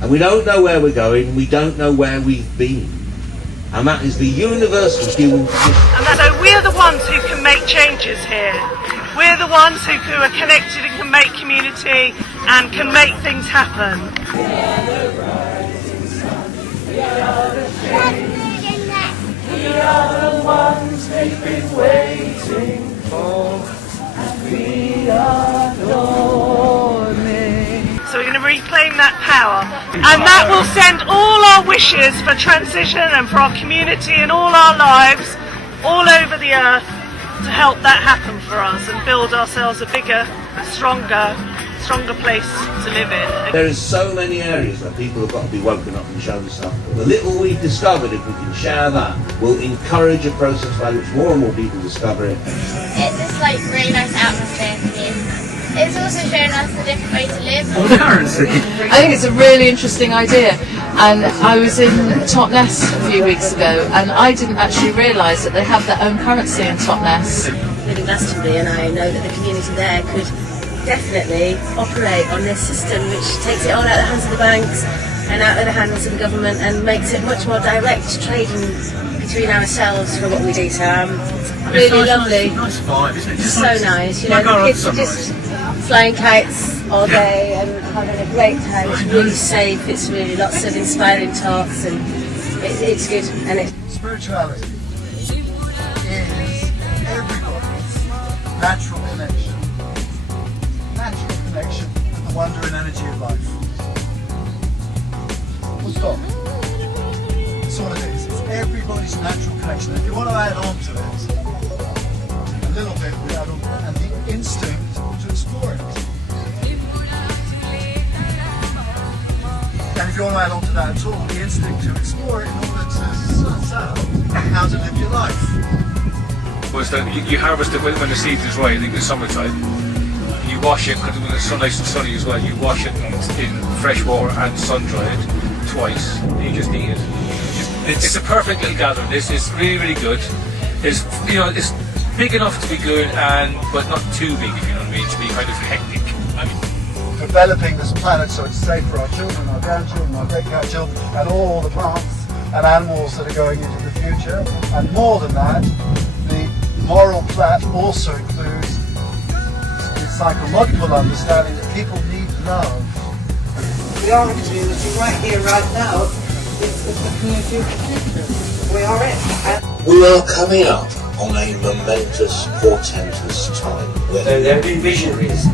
And we don't know where we're going, we don't know where we've been. And that is the universal human condition. And so we're the ones who can make changes here. We're the ones who are connected and can make community and can make things happen. We are the rising sun. We are the shade. We are the ones they've been waiting for. And we are dawning. So we're going to reclaim that power, and that will send all our wishes for transition and for our community and all our lives all over the earth to help that happen for us and build ourselves a bigger, stronger place to live in. There is so many areas where people have got to be woken up and shown stuff. The little we've discovered, if we can share that, will encourage a process by which more and more people discover it. It's just like really nice atmosphere here. It's also shown us a different way to live. I think it's a really interesting idea, and I was in Totnes a few weeks ago and I didn't actually realise that they have their own currency in Totnes. Live in Glastonbury, and I know that the community there could definitely operate on this system which takes it all out of the hands of the banks and out of the hands of the government and makes it much more direct trading between ourselves for what we do. So really lovely. Nice vibe, isn't it? It's so nice, you know, the kids are just flying kites all day and having a great time. It's really safe, it's really lots of inspiring talks, and it's good. And it's spirituality is everybody's natural connection with the wonder and energy of life. Full stop. That's all it is. It's everybody's natural connection. If you want to add on to it a little bit, we add on and the instinct to explore it. And if you want to add on to that at all, the instinct to explore it in order to suss out how to live your life. Was that you harvest it when the season is right, I think the summertime. You wash it, because when it's nice and sunny as well, you wash it in fresh water and sun dry it twice, and you just eat it. It's a perfect little gathering. This is really, really good. It's, you know, it's big enough to be good, but not too big, if you know what I mean, to be kind of hectic. Developing this planet so it's safe for our children, our grandchildren, our great-grandchildren, and all the plants and animals that are going into the future. And more than that, the moral plat also includes the psychological understanding that people need love. We are a community right here, right now. It's the community of the future. We are it. We are coming up on a momentous, portentous time. So there have been visionaries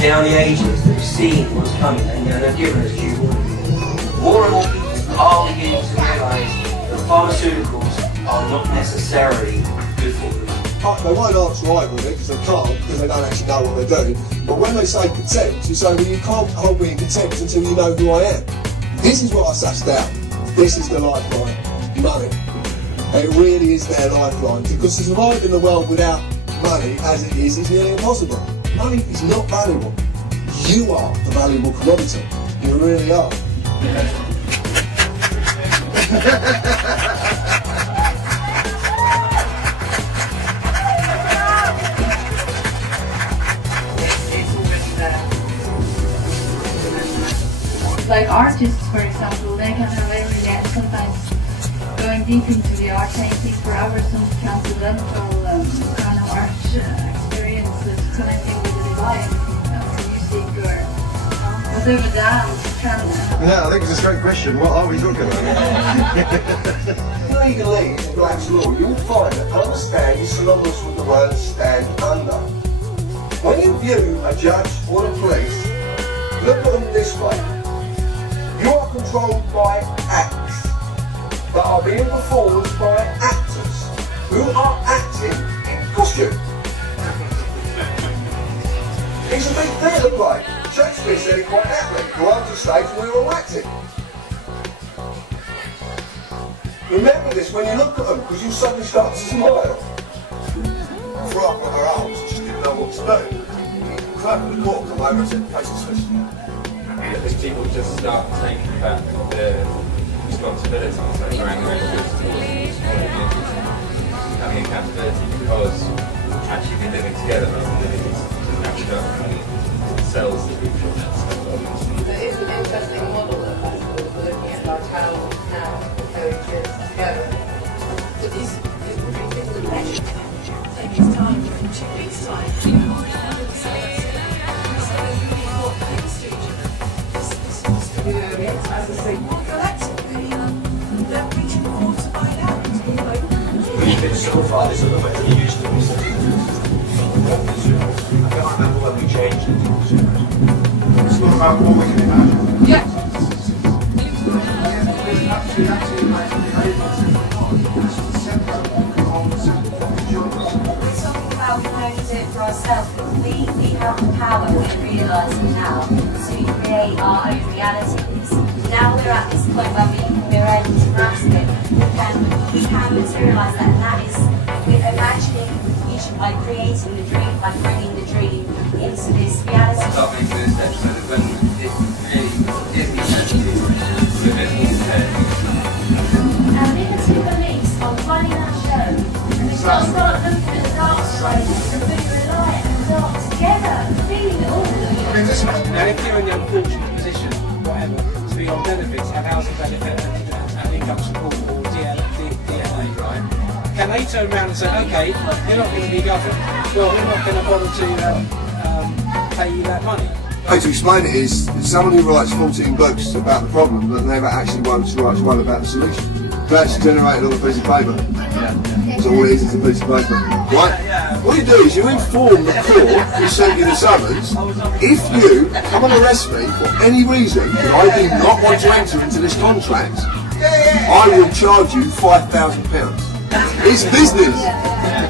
down the ages that have seen what's coming, and they've given us due warning. More and more people are beginning to realise that pharmaceuticals are not necessarily good for them. They won't answer right with it because they can't, because they don't actually know what they're doing. But when they say contempt, you say, well, you can't hold me in contempt until you know who I am. This is what I sussed out. This is the lifeline. Money. It really is their lifeline, because to survive in the world without money, as it is nearly impossible. Money is not valuable. You are the valuable commodity. You really are. Like artists, for example, they can have every sometimes going deep into the art, taking for hours, some transcendental kind of art experiences, connecting with the divine, music or whatever dance, trance. Yeah, I think it's a great question. What are we talking about? Legally, in Black's law, you'll find that understand is synonymous with the word stand under. When you view a judge or a police, look at them this way. You are controlled by acts that are being performed by actors who are acting in costume. It's a big theatre play. Shakespeare said it quite aptly. Go on to stage and we were all acting. Remember this when you look at them, because you suddenly start to smile. Throw up on her arms, she just didn't know what to do. Clap the court, come over and said, face the switch. As people just start taking back their responsibility, so around their having accountability, because actually we're living together rather than living as natural cells that we feel. It is an interesting model of You know, it's as I say, collectively, they're reaching forward to find out. We've been so far this other way than you used to be. I can't remember when we changed it. It's not about what we can imagine. Yeah. We're talking about we can only do it for ourselves, but we have the power, we're realising now, to create our own realities. Now we're at this point where we're able to grasp it. We can materialise that, and that is we're imagining the future by creating the dream, by bringing the dream into this reality. Start making this step so that when it really is essentially within his head. And in the two beliefs on running that show, and we start looking at the dark side and figuring light and dark together, feeling it all. Now, if you're in the unfortunate position, whatever, to be on benefits, have housing benefit and income support or DLA, right? Can they turn around and say, okay, you're not going to be governed, well, we're not going to bother to pay you that money? The way to explain it is someone who writes 14 books about the problem but never actually writes one about the solution. They actually generate it on a piece of paper. So all it is a piece of paper. Right? What you do is you inform the court who sent you the summons. If you come and arrest me for any reason that I do not want to enter into this contract, I will charge you £5,000. It's business.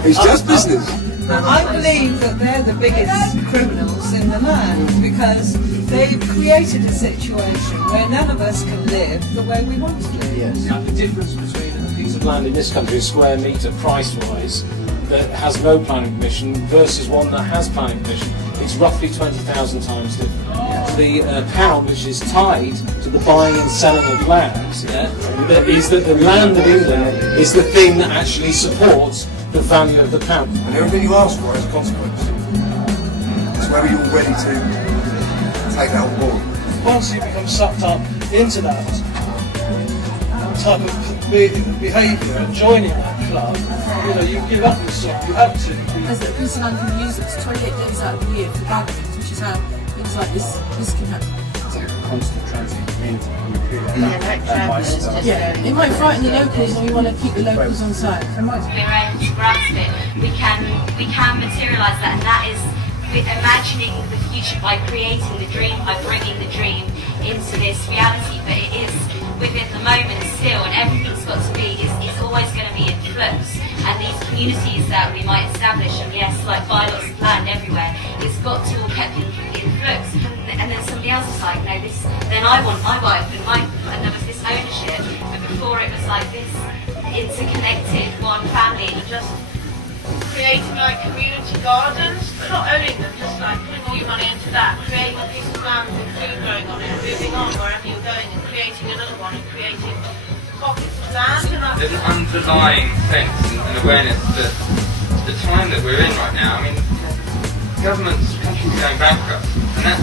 It's just business. I believe that they're the biggest criminals in the land because they've created a situation where none of us can live the way we want to live. Yes. Now, the difference between a piece of land in this country, a square metre price-wise, that has no planning permission versus one that has planning permission, it's roughly 20,000 times different. The pound, which is tied to the buying and selling of land, is that the land of England is the thing that actually supports the value of the pound. And everything you ask for has a consequence. It's whether you're ready to take that on board. Once you become sucked up into that type of behaviour and joining that club, you know, you give up your soul, you have to. As a piece of land can use it 28 days out of the year for gatherings, which is how things like this can happen. Constant transit community. It might frighten the locals and we want to keep the locals on side. We're able to grasp it. We can materialise that, and that is imagining the future by creating the dream, by bringing the dream into this reality. But it is within the moment still, and everything's got to be is always going to be in flux. And these communities that we might establish, and yes, like bylaws of land everywhere, it's got to all kept in flux. And then somebody else is like, no, this. Then I want my wife and there was this ownership, but before it was like this interconnected one family, and just creating like community gardens, not owning them, just like putting all your money into that, creating a piece of land with food growing on it, and moving on wherever you're going, and creating another one, and creating pockets of land. And There's an underlying sense and awareness that the time that we're in right now, I mean, governments, countries going bankrupt, and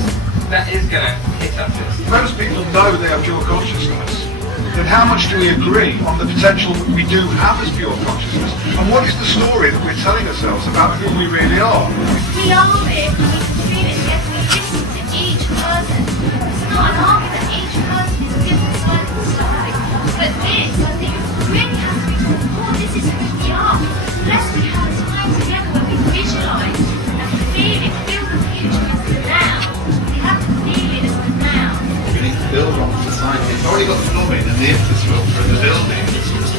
that is going to hit us. Most people know they have pure consciousness. Then how much do we agree on the potential that we do have as pure consciousness? And what is the story that we're telling ourselves about who we really are? We are it, we can feel it, we have to listen to each person. It's not an argument, each person is a different side of the story. But this, I think, really has to be taught more. This is who we are. Unless we have time together where we visualise and feel the future as the now. We have to feel it as the now. We need to build on society. It's already got the plumbing and the infrastructure and the building.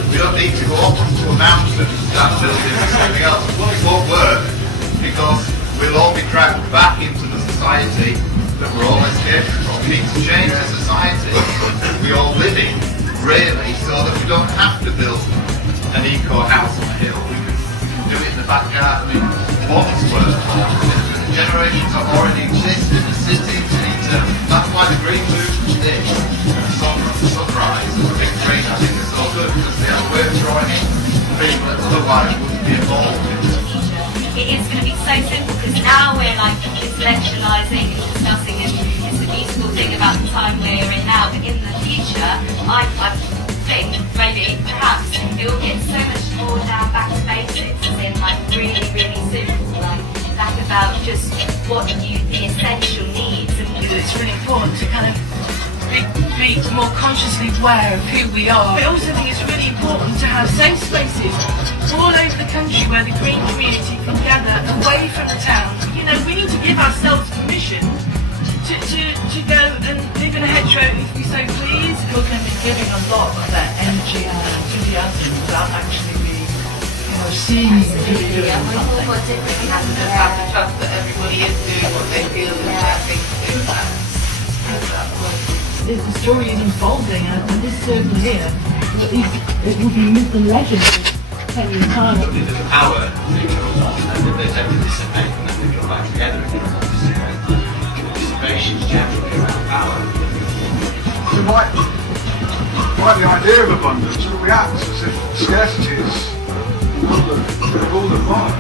We don't need to go up onto a mountain and start building something else. It won't work because we'll all be dragged back into the society that we're all escaping from. We need to change the society we all live in, really, so that we don't have to build an eco house on a hill. We can do it in the backyard. I mean, what's work? Generations that already exist in the cities. That's why the green movement is sunrise and the big green, I think it's so good because they have way of drawing in people that otherwise wouldn't be involved in. It is going to be so simple because now we're like intellectualising and discussing, and it's the beautiful thing about the time we're in now. But in the future, I think maybe perhaps it will get so much more down back to basics, as in like really, really simple, like back about just what the essential needs, and it's really important to kind of be more consciously aware of who we are. I also think it's really important to have safe spaces all over the country where the green community can gather away from the town. You know, we need to give ourselves permission to go and live in a hedgerow if we so please. People can be giving a lot of their energy and enthusiasm without actually being, seeing you doing something. We have to just have to trust that everybody is doing what they feel is the right thing to do. The story is unfolding, and this circle here, it will be myth and legend in 10 years' time. There's a power to it, and they tend to dissipate and then they come back together again. Dissipation is generally around power. So by the idea of abundance, it reacts as if scarcity is the rule of life.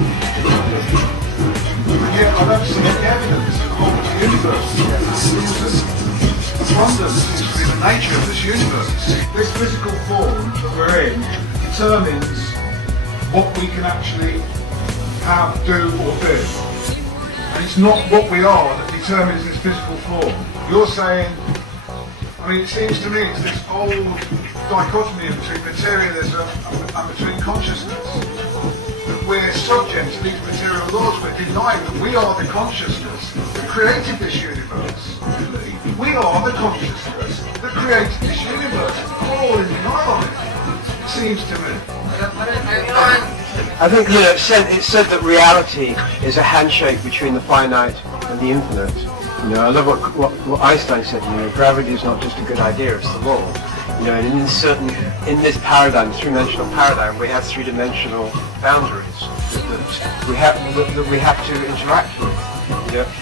And yet I don't see any evidence in the whole universe yet. It seems that abundance seems to be the nature of this universe. This physical form that we're in determines what we can actually have, do or be. And it's not what we are that determines this physical form. You're saying, it seems to me it's this old dichotomy between materialism and between consciousness. That we're subject to these material laws, we're denying that we are the consciousness that created this universe. We are the consciousness that created this universe. We're all in denial of it, it seems to me. I think it's said that reality is a handshake between the finite and the infinite. I love what Einstein said. Gravity is not just a good idea; it's the law. And in this paradigm, three-dimensional paradigm, we have three-dimensional boundaries that we have to interact with.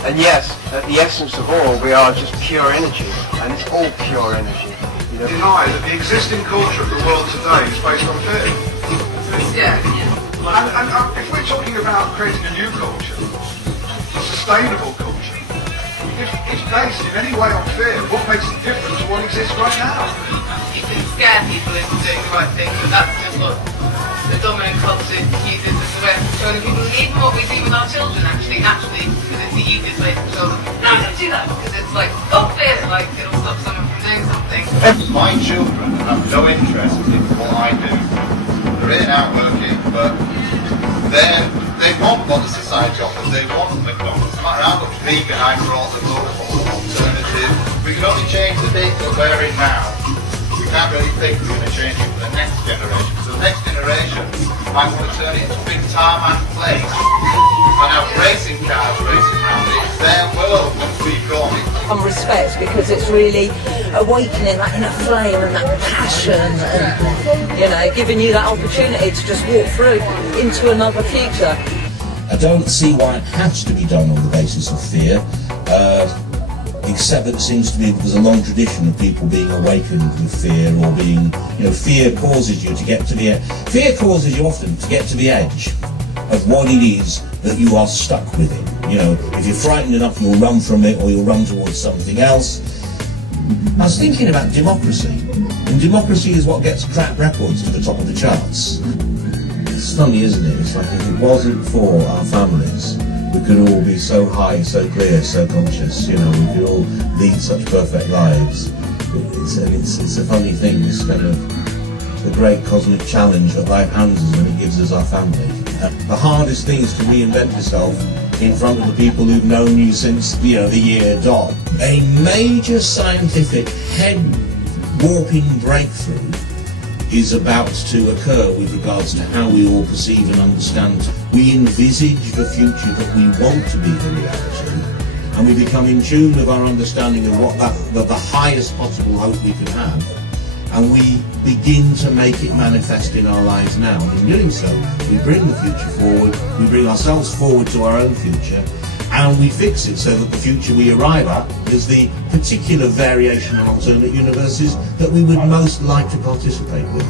And yes, at the essence of all, we are just pure energy, and it's all pure energy. Deny that the existing culture of the world today is based on fear. Yeah. And if we're talking about creating a new culture, a sustainable culture, if it's based in any way on fear, what makes it different to what exists right now? You can scare people into doing the right thing, but that's just what the dominant culture uses as a way of controlling people. Even what we do with our children, actually, naturally, because it's the easiest way to control them. No, don't do that, because it's like, fear, it'll stop someone from doing something. My children have no interest in what I do. They're in out working, but they want what the society offers. They want McDonald's. No matter how much vegan I brought them up or alternative, we can only change the bit that we're in now. We can't really think we're going to change it for the next generation. So the next generation might want to turn it into a big tarmac place and have racing cars racing around it. It's their world once we've gone. On respect, because it's really awakening that inner flame and that passion, and giving you that opportunity to just walk through into another future. I don't see why it has to be done on the basis of fear, except that it seems to me that there's a long tradition of people being awakened with fear, or being, fear causes you to get to the edge. Fear causes you often to get to the edge of what it is that you are stuck with it. If you're frightened enough, you'll run from it, or you'll run towards something else. I was thinking about democracy, and democracy is what gets crap records to the top of the charts. It's funny, isn't it? It's like, if it wasn't for our families, we could all be so high, so clear, so conscious, we could all lead such perfect lives. It's a funny thing, this kind of the great cosmic challenge that life hands us when it gives us our family. The hardest thing is to reinvent yourself in front of the people who've known you since, the year dot. A major scientific head-warping breakthrough is about to occur with regards to how we all perceive and understand. We envisage the future that we want to be the reality, and we become in tune with our understanding of what the highest possible hope we can have, and we begin to make it manifest in our lives now. And in doing so, we bring the future forward, we bring ourselves forward to our own future, and we fix it so that the future we arrive at is the particular variation on alternate universes that we would most like to participate with.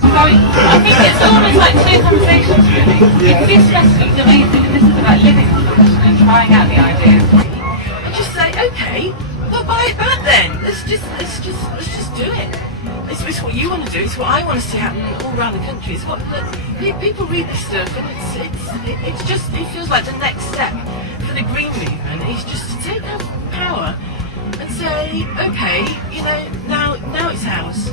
So I think it's almost like two conversations, really. If this recipe's amazing and this is about living on the mission and trying out the ideas, and just say, okay, well, buy that then. Let's just do it. It's what you want to do. It's what I want to see happen all around the country. It's what people read this stuff, and it feels like the next step for the green movement is just to take that power and say, okay, now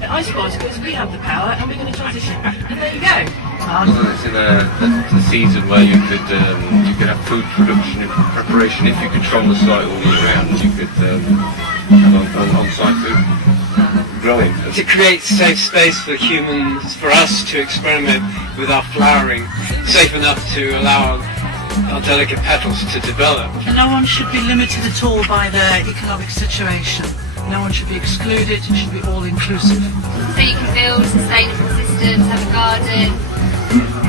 But I suppose because we have the power and we're going to transition. And there you go. Well, it's in a season where you could have food production and preparation if you control the site all year round. You could have on-site food growing. To create safe space for humans, for us to experiment with our flowering, safe enough to allow our delicate petals to develop. No one should be limited at all by their economic situation. No one should be excluded, it should be all inclusive. So you can build sustainable systems, have a garden,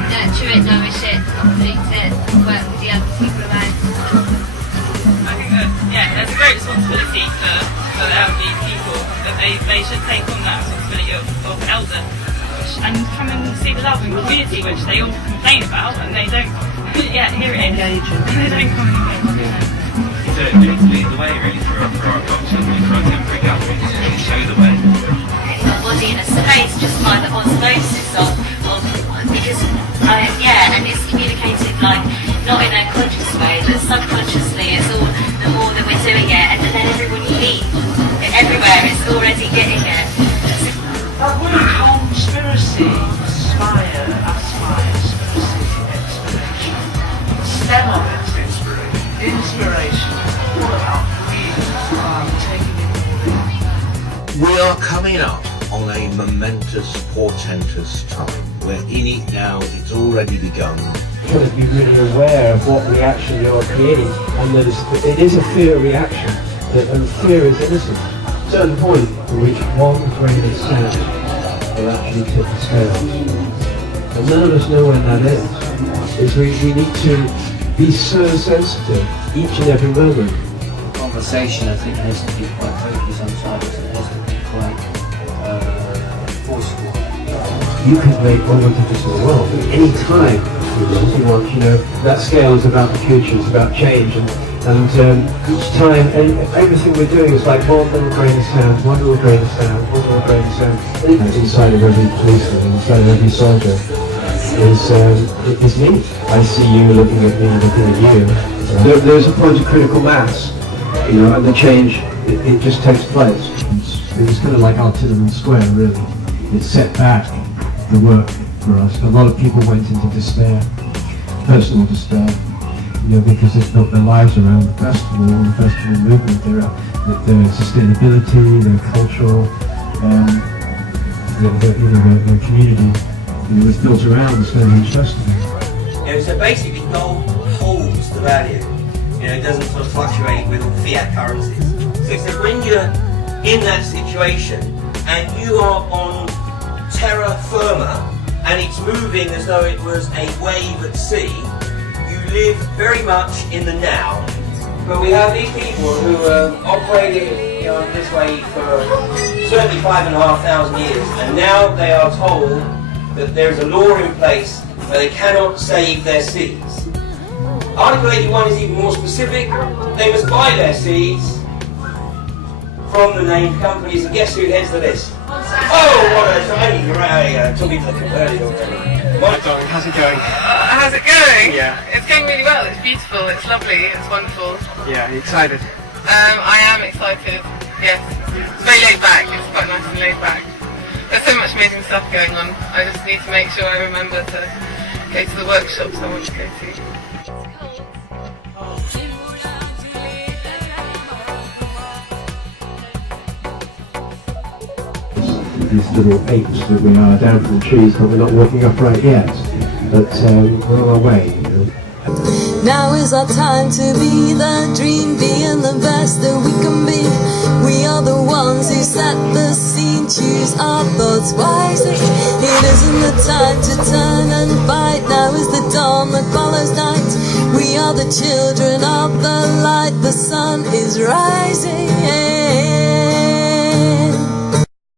nurture it, nourish it, feed it, work with the other people around. I think that, yeah, there's a great responsibility for the elderly people, that they should take on that responsibility of elder and come and see the love and community which they all complain about, and they don't, yeah, here it is. They don't come and engage. To lead the way really for our blocks and for our temporary gatherings and show the way. The body in a space just by the osmosis of because and it's communicated like not in a conscious way but subconsciously. It's all the more that we're doing it, and then everyone you meet everywhere is already getting it. That word conspiracy, aspire, inspiration. Stem of it, inspiration. All about We are coming up on a momentous, portentous time. We're in it now, it's already begun. You've got to be really aware of what reaction you're creating, and it is a fear reaction, and fear is innocent. At a certain point, to reach 1 grain of sand, will actually tip the scales. And none of us know when that is. We need to be so sensitive each and every moment. Conversation, I think, has to be quite tricky sometimes. It has to be quite forceful. You can make all the difference in the world at any time you want. You know, that scale is about the future, it's about change, and each time, and everything we're doing is like 1 little grain of sand, 1 little grain of sand, 1 little grain of sand. Inside of every policeman, inside of every soldier is me. I see you looking at me, looking at you. There's a point of critical mass, you know, and the change, it just takes place. It's kind of like Artillery Square, really. It set back the work for us. A lot of people went into despair, personal despair, you know, because they've built their lives around the festival and the festival movement, their sustainability, their cultural, their community. It was built around the Stonehenge Festival. You know, so basically gold holds the value. You know, it doesn't sort of fluctuate with fiat currencies. So when you're in that situation and you are on terra firma and it's moving as though it was a wave at sea, you live very much in the now. But we have these people who operated, you know, this way for certainly 5,500 years, and now they are told that there is a law in place where they cannot save their seeds. Article 81 is even more specific. They must buy their seeds from the named companies, and guess who heads the list? Oh, what a tiny array! Took me to the converted already. My darling, how's it going? How's it going? Yeah. It's going really well, it's beautiful, it's lovely, it's wonderful. Yeah, you excited? I am excited, yes. It's very laid back, it's quite nice and laid back. There's so much amazing stuff going on. I just need to make sure I remember to go to the workshops I want to go to. These little apes that we are down from the trees, but we're not walking upright yet. But we're on our way. You know. Now is our time to be the dream, being the best that we can be. We are the ones who set the scene, choose our thoughts wisely. It isn't the time to turn and fight. Now is the dawn that follows night. We are the children of the light. The sun is rising.